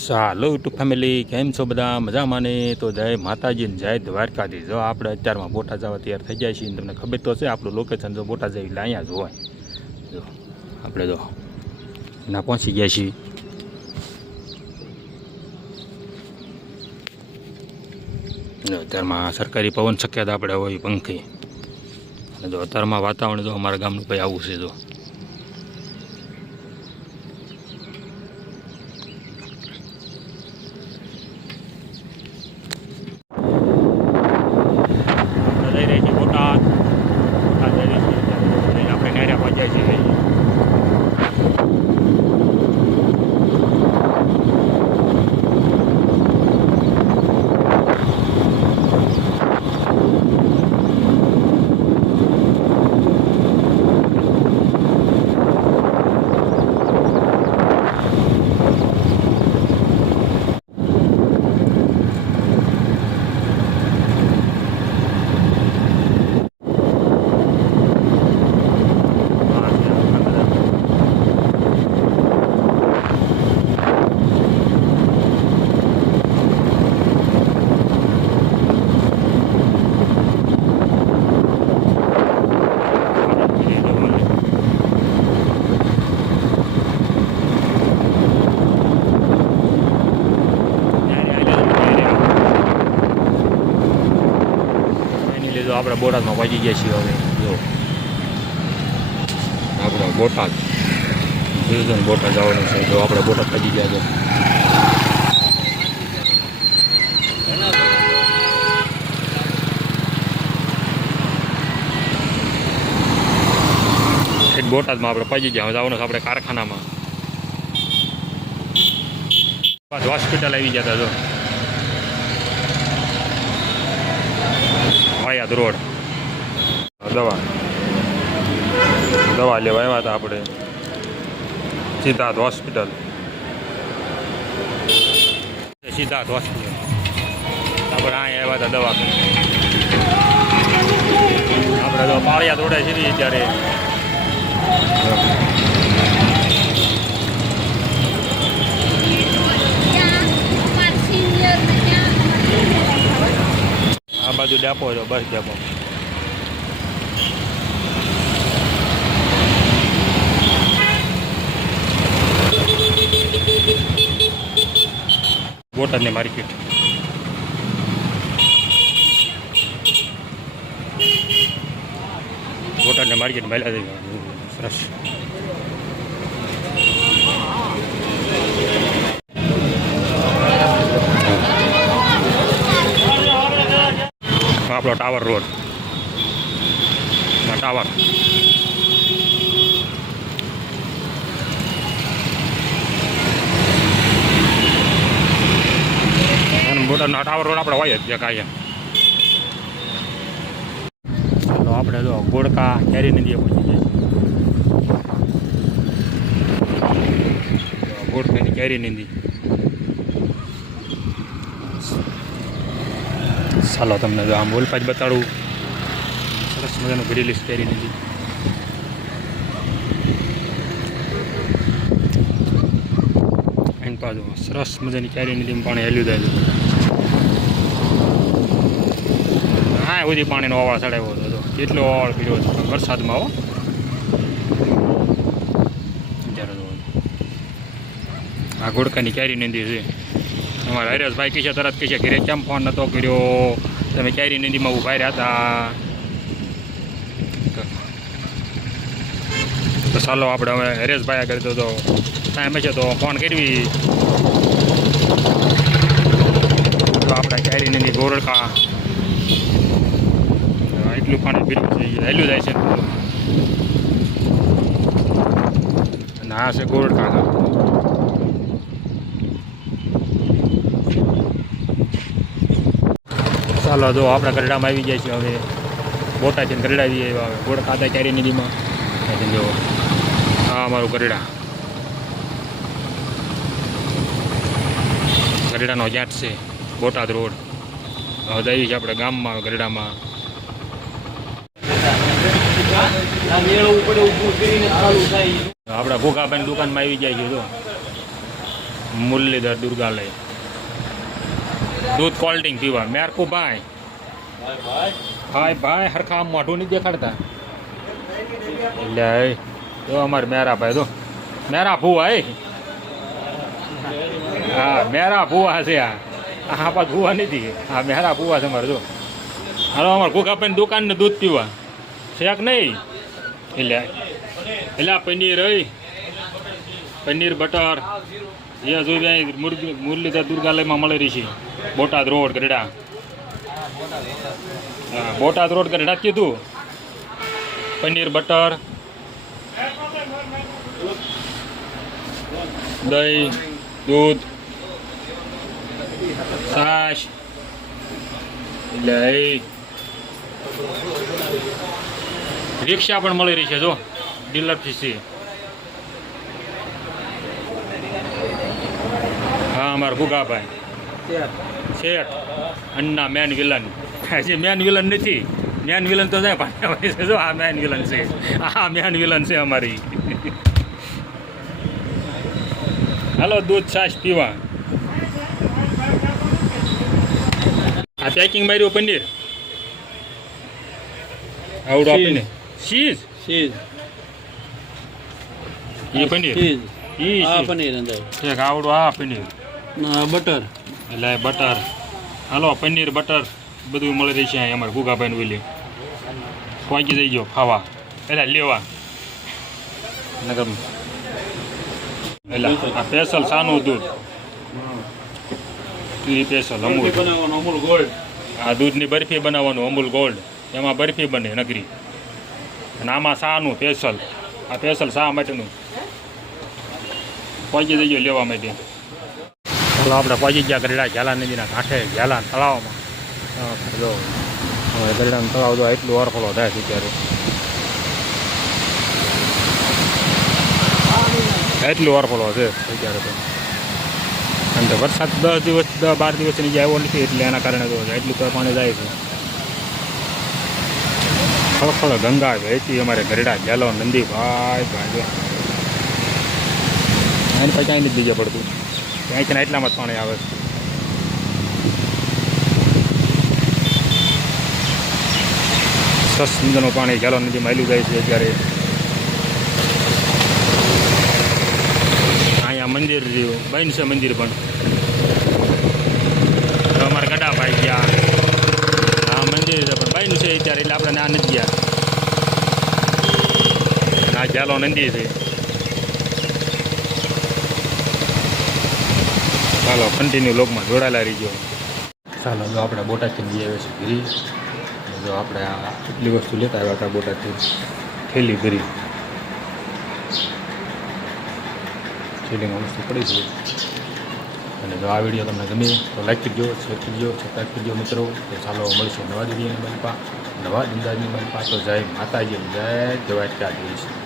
ચાલો two family, કેમ છો બધા? મજામાં ને? તો જય માતાજી ને જય દ્વારકાજી જો આપણે અત્યારમાં બોટા જવા તૈયાર થઈ જાય છીએ તમને ખબર તો છે, આપણું લોકેશન જો બોટા એટલે અહીંયા જ હોય. જો, આપણે જો ના પહોંચી ગયા છીએ. અત્યારમાં સરકારી પવન શક્યતા આપણે હોય પંખી. અને જો અત્યારમાં વાતાવરણ જો અમારા ગામનું ભાઈ આવું છે, જો. આપણે લીધે આપણે બોટાદમાં પહોંચી ગયા છીએ હવે. જો. આપણે બોટાદ. જોયું બોટાદ જવાનું છે. જો આપણે બોટાદ પહોંચી ગયા છે. બોટાદમાં આપણે પહોંચી ગયા. જવાનું છે આપણે કારખાનામાં. હોસ્પિટલ આવી ગયા હતા, જો. વાયાદ રોડ. દવા. દવા લેવા આવ્યા હતા આપણે. સિદ્ધાર્થ હોસ્પિટલ. સિદ્ધાર્થ હોસ્પિટલ. આપણે અહીંયા આવ્યા હતા દવા આપણે પાળિયા રોડે છીએ ત્યારે બાજુ ડેપો છે બસ ડેપો. બોટાદની માર્કેટ. બોટાદની માર્કેટ મહિલા સરસ. આપણો tower road. Tower. Tower road આપણે હોય જ કાંઈ ચાલો આપણે જો ગોળકા કેરી નદીએ પહોંચી જાય ગોળકાની કેરી નદી ચાલો તમને જો આમ ઓલપાજ બતાડું. સરસ મજાનું ભરેલી કેરી નથી સરસ મજાની કેરી નદીમાં પાણી હેલ્યું થાય હા સુધી પાણીનો અવાળ ચડાવ્યો હતો કેટલો અવાળ પીડ્યો હતો વરસાદમાં આવો આ ઘોડકાની કેરી નદી છે. અમારા હરેશભાઈ કહેશે તરત કહેશે ઘરે કેમ ફોન નહોતો કર્યો? તમે કેરી નદીમાં ઊભા રહ્યા હતા? તો ચાલો આપણે હવે હરેશભાઈ આગળ તો ટાઈમ છે તો ફોન કરવી. તો આપણે કેરી નદી ગોરડકા એટલું પાણી પીલું છે હેલું જાય છે. અને આ છે ગોરડકા ચાલો જો આપણા ગરડામાં આવી જાય છે હવે. બોટા છે ગરડા આવી આવ્યા હવે. ગોળ ખાતા ચારી નદીમાં જો આ અમારું ગરડા ગરડાનો જાટ છે બોટાદ રોડ. હવે જઈએ છીએ આપણે ગામમાં ગરડામાં આપણા ભોગાભાઈ દુકાનમાં આવી જાય છે જો. મુરલીધર દુર્ગાલય. દૂધ કોલ્ડ ડ્રિંક પીવા. મેરકુ ભાઈ. ભાઈ ભાઈ, હરખા મોઢું નહીં દેખાડતા. એટલે તો અમારે મેરા ભાઈ તો મેરા એ. હા મેરા ભૂવા છે આ. હા પાછ ભૂવા નથી. હા મેરા ભૂવા છે અમારે, જો. હાલો, અમારે કુકાભાઈ દુકાનને દૂધ પીવા. શેક નહીં? એટલે એટલે પનીર હોય પનીર, બટર. એ જાય મુરલીધર દુર્ગાલયમાં મળી રહી છે. બોટાદ રોડ ગઢડા. બોટાદ રોડ ગઢડા કીધું. પનીર બટર, દહીં, દૂધ, છાશ એ રિક્ષા પણ મળી રહી છે, જો. ડીલર ફીસી હા, અમારા ગુગાભાઈ શેઠ. અન્ના મેન વિલન હજી મેન વિલન નથી. મેન વિલન તો જાય છે જો આ મેન વિલન છે. આ મેન વિલન છે અમારી. હાલો દૂધ છાશ પીવા. આ પેકિંગ માર્યું પનીર? આવડો આપીને ચીઝ ચીઝ એ પનીર? ચીઝ આ પનીર અંદર. આવડું આ પનીર. બટર. એટલે બટર. હાલો પનીર બટર બધું મળી રહી છે અહીં અમારે ગુગાભાઈ ઓલી પહોંચી જઈ ગયો ખાવા. એટલે લેવા. નગર એટલે આ સ્પેશલ સાનું દૂધ. એ સ્પેશલ અમૂલ. અમૂલ ગોલ્ડ આ દૂધની બરફી બનાવવાનું અમૂલ ગોલ્ડ એમાં બરફી બને નગરી. અને આમાં શાનું સ્પેશલ આ સ્પેશલ શા માટેનું? પહોંચી જઈએ લેવા માટે. ચાલો આપણે પહોંચી ગયા ગરડા ઝાલા નદીના કાંઠે, ઝાલા તળાવમાં. જો, હવે ગરડાનો તળાવ જો એટલું ઓરફળો થાય છે ત્યારે એટલું ઓરફળો છે અત્યારે તો. અને તો વરસાદ દસ દિવસ, દસ, બાર દિવસની જે આવ્યો નથી, એટલે એના કારણે તો એટલું તો પાણી જાય છે. ખળખળ ગંગા વહેતી અમારે ગરડા ગેલો નંદી ભાઈ ભાઈ. એની પછી કાંઈ નથી બીજે પડતું. ક્યાંય એટલામાં જ પાણી આવે છે. સરસ મજાનું પાણી ઝાલો નદીમાં આવેલું જાય છે અત્યારે. અહીંયા મંદિર રહ્યું બન છે મંદિર પણ. અમારે ગડા ભાઈ ગયા. આ મંદિર છે, પણ બન છે અત્યારે, એટલે આપણે ના નથી ગયા. આ ઝાલો નદી છે. ચાલો કન્ટિન્યુ લોકમાં જોડાયેલા રહીજો. ચાલો, જો આપણે બોટાદથી જઈ આવ્યા છીએ ગીરી જો આપણે આ એટલી વસ્તુ લેતા આવ્યા હતા બોટાદથી. થેલી ભરી. થેલીમાં વસ્તુ પડી છે અને જો આ વીડિયો તમને ગમે, તો લાઈક કરજો શેર કરજો સબસ્ક્રાઈબ કરજો મિત્રો. તો ચાલો, મળીશું નવા દિવ્યાની મલપા નવા અંદાજની મલપા તો જય માતાજી, જય જવાય ત્યાં જઈશું